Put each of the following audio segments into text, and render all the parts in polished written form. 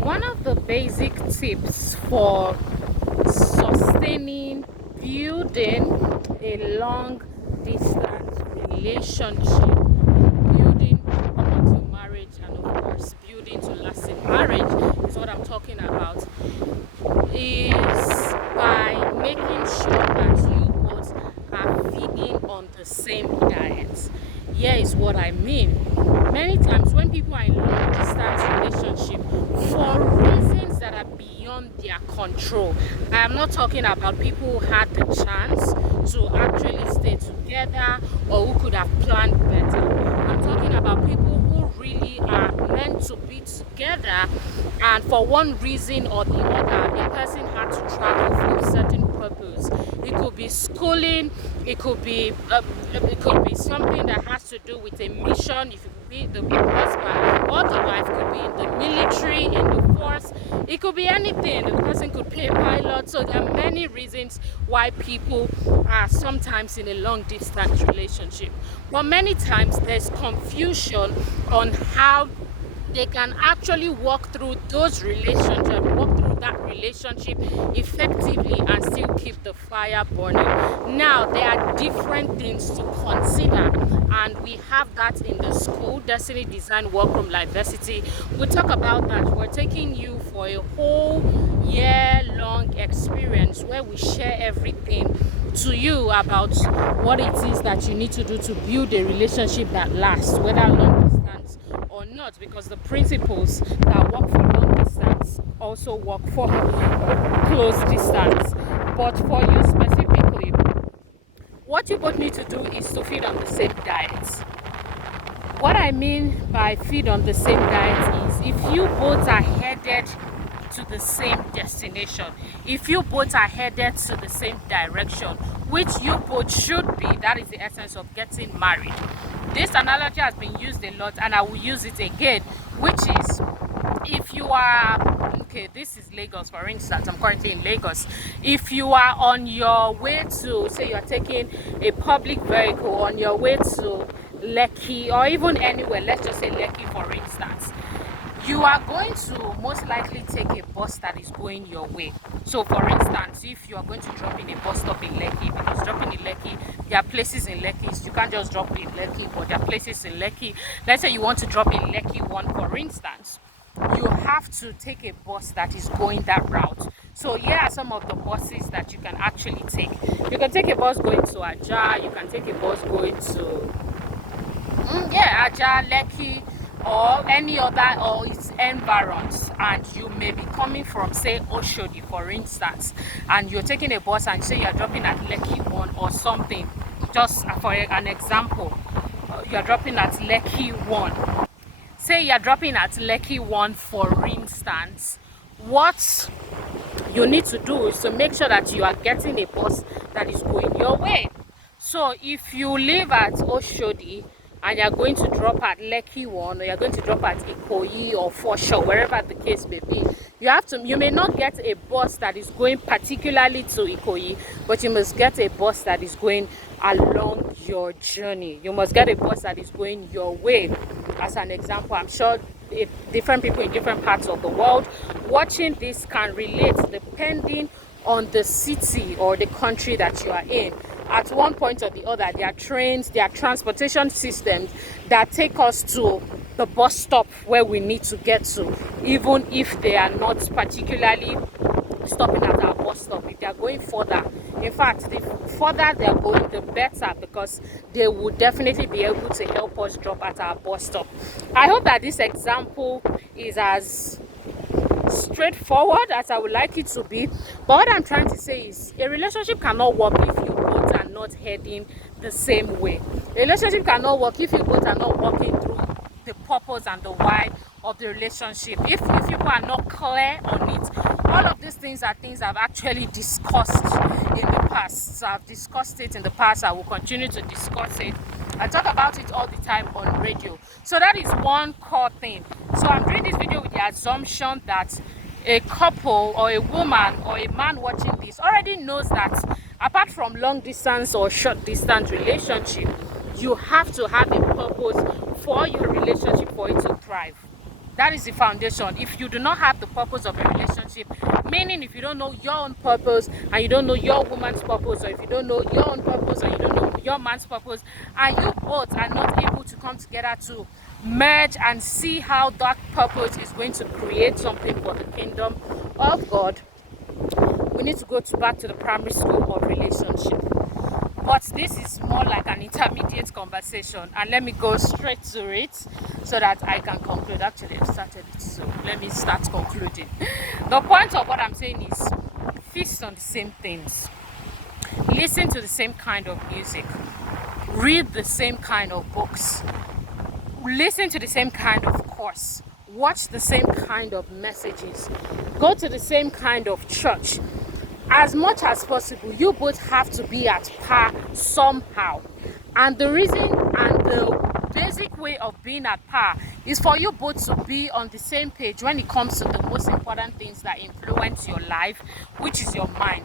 One of the basic tips for sustaining, building a long distance relationship, building up until marriage, and of course, building to lasting marriage is what I'm talking about, is by making sure that you both are feeding on the same diet. Here is what I mean. Many times when people are in long distance relationship, for reasons that are beyond their control, I am not talking about people who had the chance to actually stay together or who could have planned better. I'm talking about people who really are meant to be together, and for one reason or the other, a person had to travel for a certain purpose. It could be schooling, it could be something that has to do with a mission. If it could be the husband or the wife could be in the military, in the force, it could be anything. The person could be a pilot. So there are many reasons why people are sometimes in a long distance relationship. But many times there's confusion on how they can actually walk through those relationships, walk through that relationship effectively and still keep the fire burning. Now, there are different things to consider, and we have that in the school, Destiny Design Workroom Diversity. We talk about that. We're taking you for a whole year-long experience where we share everything to you about what it is that you need to do to build a relationship that lasts, whether long distance or not, because the principles that work for long distance also work for close distance. But for you specifically, what you both need to do is to feed on the same diet. What I mean by feed on the same diet is if you both are headed to the same destination, if you both are headed to the same direction, which you both should be, that is the essence of getting married. This analogy has been used a lot and I will use it again, which is if you are, okay, this is Lagos for instance, I'm currently in Lagos. If you are on your way to, say you're taking a public vehicle on your way to Lekki or even anywhere, let's just say Lekki for instance, you are going to most likely take a bus that is going your way. So for instance, if you are going to drop in a bus stop in Lekki, because dropping in Lekki, there are places in Lekki, you can't just drop in Lekki, but there are places in Lekki. Let's say you want to drop in Lekki 1 for instance, you have to take a bus that is going that route. So here are some of the buses that you can actually take. You can take a bus going to Ajah, you can take a bus going to Ajah, Lekki, or any other or its environs, and you may be coming from say Oshodi for instance, and you're taking a bus and say you're dropping at Lekki 1 or something, just for an example, you're dropping at Lekki 1. Say you're dropping at Lekki 1 for instance, what you need to do is to make sure that you are getting a bus that is going your way. So if you live at Oshodi and you're going to drop at Lekki 1 or you're going to drop at Ikoyi or Fosho, wherever the case may be, you may not get a bus that is going particularly to Ikoyi, but you must get a bus that is going along your journey. You must get a bus that is going your way. As an example, I'm sure different people in different parts of the world watching this can relate depending on the city or the country that you are in. At one point or the other, there are trains, there are transportation systems that take us to the bus stop where we need to get to, even if they are not particularly stopping at our bus stop. If they are going further, in fact, the further they are going, the better, because they will definitely be able to help us drop at our bus stop. I hope that this example is as straightforward as I would like it to be. But what I'm trying to say is a relationship cannot work if you both are not heading the same way. A relationship cannot work if you both are not working through the purpose and the why of the relationship. If people are not clear on it, all of these things are things I've actually discussed in the past. So I've discussed it in the past. I will continue to discuss it. I talk about it all the time on radio. So that is one core thing. So I'm doing this video with the assumption that a couple or a woman or a man watching this already knows that apart from long distance or short distance relationship, you have to have a purpose for your relationship for it to thrive. That is the foundation. If you do not have the purpose of a relationship, meaning if you don't know your own purpose and you don't know your woman's purpose, or if you don't know your own purpose and you don't know your man's purpose, and you both are not able to come together to merge and see how that purpose is going to create something for the kingdom of God, we need to go back to the primary school of relationship. But this is more like an intermediate conversation, and let me go straight to it so that I can conclude. Actually, I've started it, so let me start concluding. The point of what I'm saying is feast on the same things, listen to the same kind of music, read the same kind of books, listen to the same kind of course, watch the same kind of messages, go to the same kind of church. As much as possible, you both have to be at par somehow. And the reason and the basic way of being at par is for you both to be on the same page when it comes to the most important things that influence your life, which is your mind.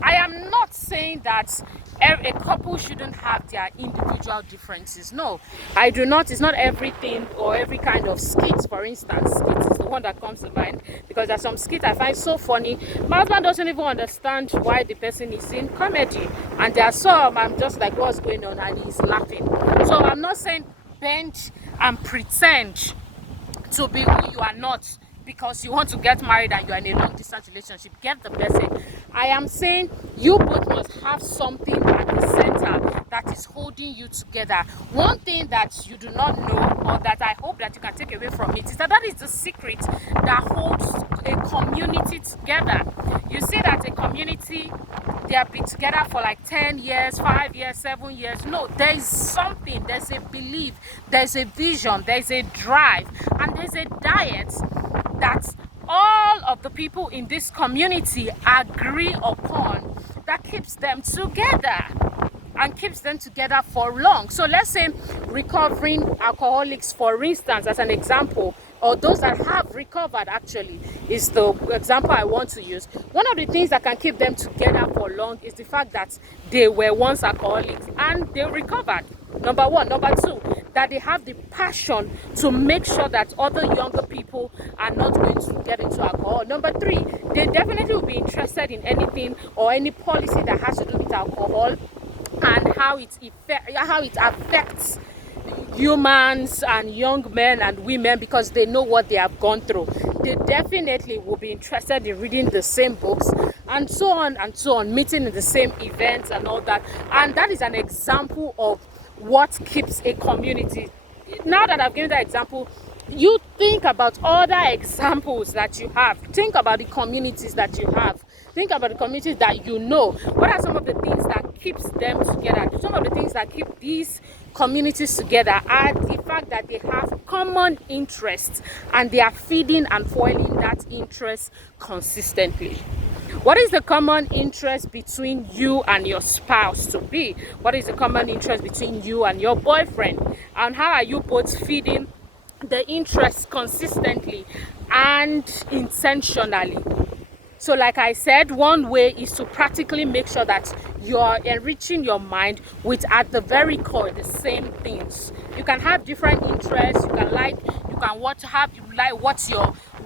I am not saying that a couple shouldn't have their individual differences. No, I do not. It's not everything or every kind of skit. For instance, skit is the one that comes to mind, because there's some skit I find so funny. My husband doesn't even understand why the person is in comedy, and there are some I'm just like, what's going on, and he's laughing. So I'm not saying bend and pretend to be who you are not because you want to get married and you are in a long distance relationship. Get the message. I am saying you both must have something at the center that is holding you together. One thing that you do not know, or that I hope that you can take away from it, is that is the secret that holds a community together. You see that a community, they have been together for like 10 years, 5 years, 7 years. No, there is something, there's a belief, there's a vision, there's a drive, and there's a diet that all of the people in this community agree upon, that keeps them together and keeps them together for long. So let's say recovering alcoholics, for instance, as an example, or those that have recovered, actually is the example I want to use. One of the things that can keep them together for long is the fact that they were once alcoholics and they recovered. Number one. Number two, that they have the passion to make sure that other younger people are not going to get into alcohol. Number three, they definitely will be interested in anything or any policy that has to do with alcohol and how it affects humans and young men and women, because they know what they have gone through. They definitely will be interested in reading the same books and so on, meeting in the same events and all that. And that is an example of what keeps a community. Now that I've given that example, you think about other examples that you have. Think about the communities that you have. Think about the communities that you know. What are some of the things that keeps them together? Some of the things that keep these communities together are the fact that they have common interests and they are feeding and foiling that interest consistently. What is the common interest between you and your spouse to be? What is the common interest between you and your boyfriend? And how are you both feeding the interest consistently and intentionally? So like I said, one way is to practically make sure that you're enriching your mind with, at the very core, the same things. You can have different interests. You can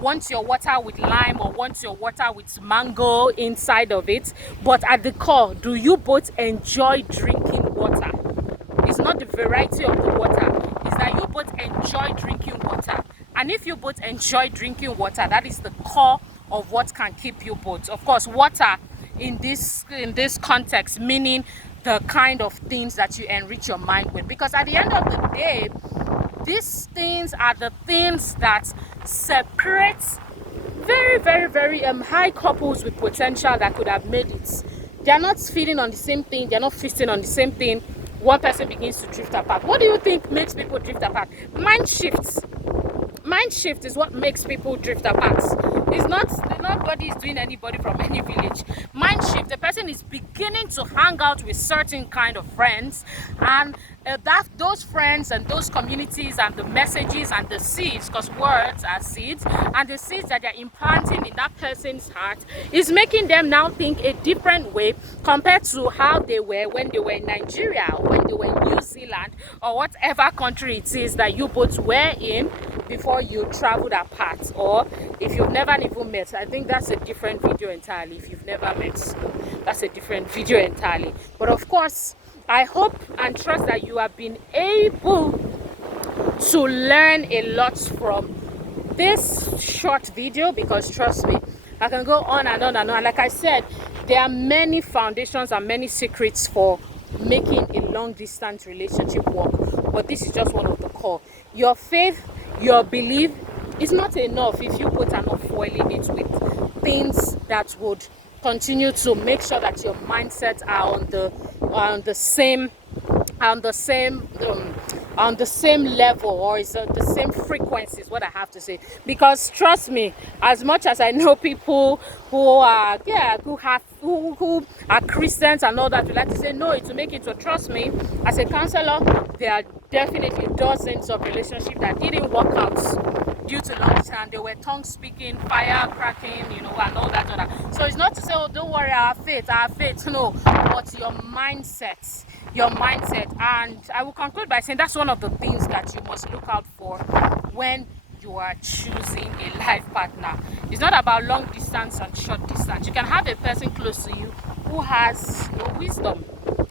want your water with lime or want your water with mango inside of it. But at the core, do you both enjoy drinking water? It's not the variety of the water. It's that you both enjoy drinking water. And if you both enjoy drinking water, that is the core of what can keep you both. Of course, water in this context, meaning the kind of things that you enrich your mind with. Because at the end of the day, these things are the things that separate very, very, very high couples with potential that could have made it. They are not feeding on the same thing. They are not feasting on the same thing. One person begins to drift apart. What do you think makes people drift apart? Mind shifts. Mind shift is what makes people drift apart. It's not nobody is doing anybody from any village. Mind shift, the person is beginning to hang out with certain kind of friends, and those friends and those communities and the messages and the seeds, because words are seeds, and the seeds that they're implanting in that person's heart is making them now think a different way compared to how they were when they were in Nigeria, or when they were in New Zealand, or whatever country it is that you both were in before you traveled apart, or if you've never even met. I think that's a different video entirely. If you've never met, that's a different video entirely. But of course, I hope and trust that you have been able to learn a lot from this short video, because trust me, I can go on and on and on. Like I said, there are many foundations and many secrets for making a long distance relationship work, but this is just one of the core. Your faith, your belief is not enough if you put enough oil in it with things that would continue to make sure that your mindsets are on the same level, or is the same frequency, is what I have to say. Because trust me, as much as I know people who are who are Christians and all that, we like to say no, to make it. So trust me, as a counselor, there are definitely dozens of relationships that didn't work out due to long time. They were tongue speaking, fire cracking, and all that other. So it's not to say, oh, don't worry, our faith, no, but your mindset. And I will conclude by saying that's one of the things that you must look out for when you are choosing a life partner. It's not about long distance and short distance. You can have a person close to you who has no wisdom,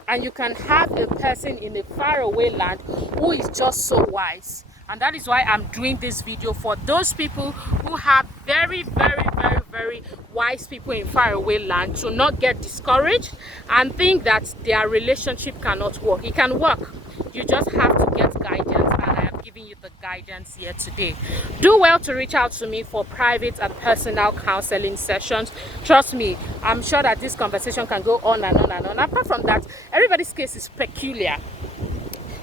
and you can have a person in a faraway land who is just so wise. And that is why I'm doing this video, for those people who have very, very, very, very wise people in faraway land to not get discouraged and think that their relationship cannot work. It can work. You just have to get guidance, and I am giving you the guidance here today. Do well to reach out to me for private and personal counseling sessions. Trust me, I'm sure that this conversation can go on and on and on. Apart from that, everybody's case is peculiar.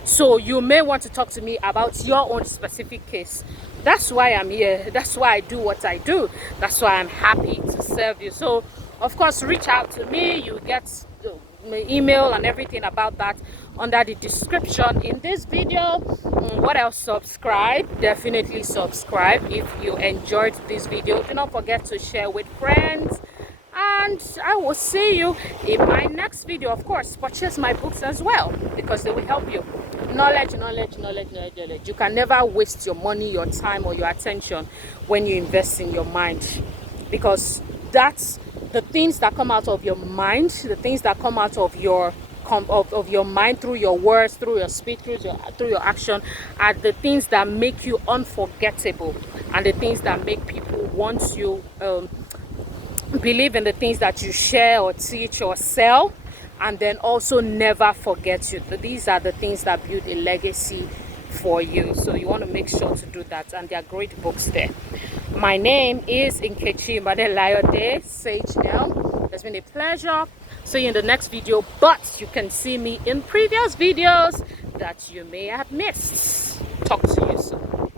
So you may want to talk to me about your own specific case. That's why I'm here. That's why I do what I do. That's why I'm happy to serve you. So, of course, reach out to me. You get my email and everything about that under the description in this video. What else? Subscribe. Definitely subscribe if you enjoyed this video. Do not forget to share with friends. And I will see you in my next video. Of course, purchase my books as well, because they will help you. Knowledge. You can never waste your money, your time, or your attention when you invest in your mind, because that's the things that come out of your mind, the things that come out of your mind through your words, through your speech, through your action, are the things that make you unforgettable, and the things that make people want you believe in the things that you share or teach or sell, and then also never forget you. These are the things that build a legacy for you. So you want to make sure to do that, and there are great books there. My name is Nkechi Madelayode Sage Nell. It's been a pleasure. See you in the next video, but you can see me in previous videos that you may have missed. Talk to you soon.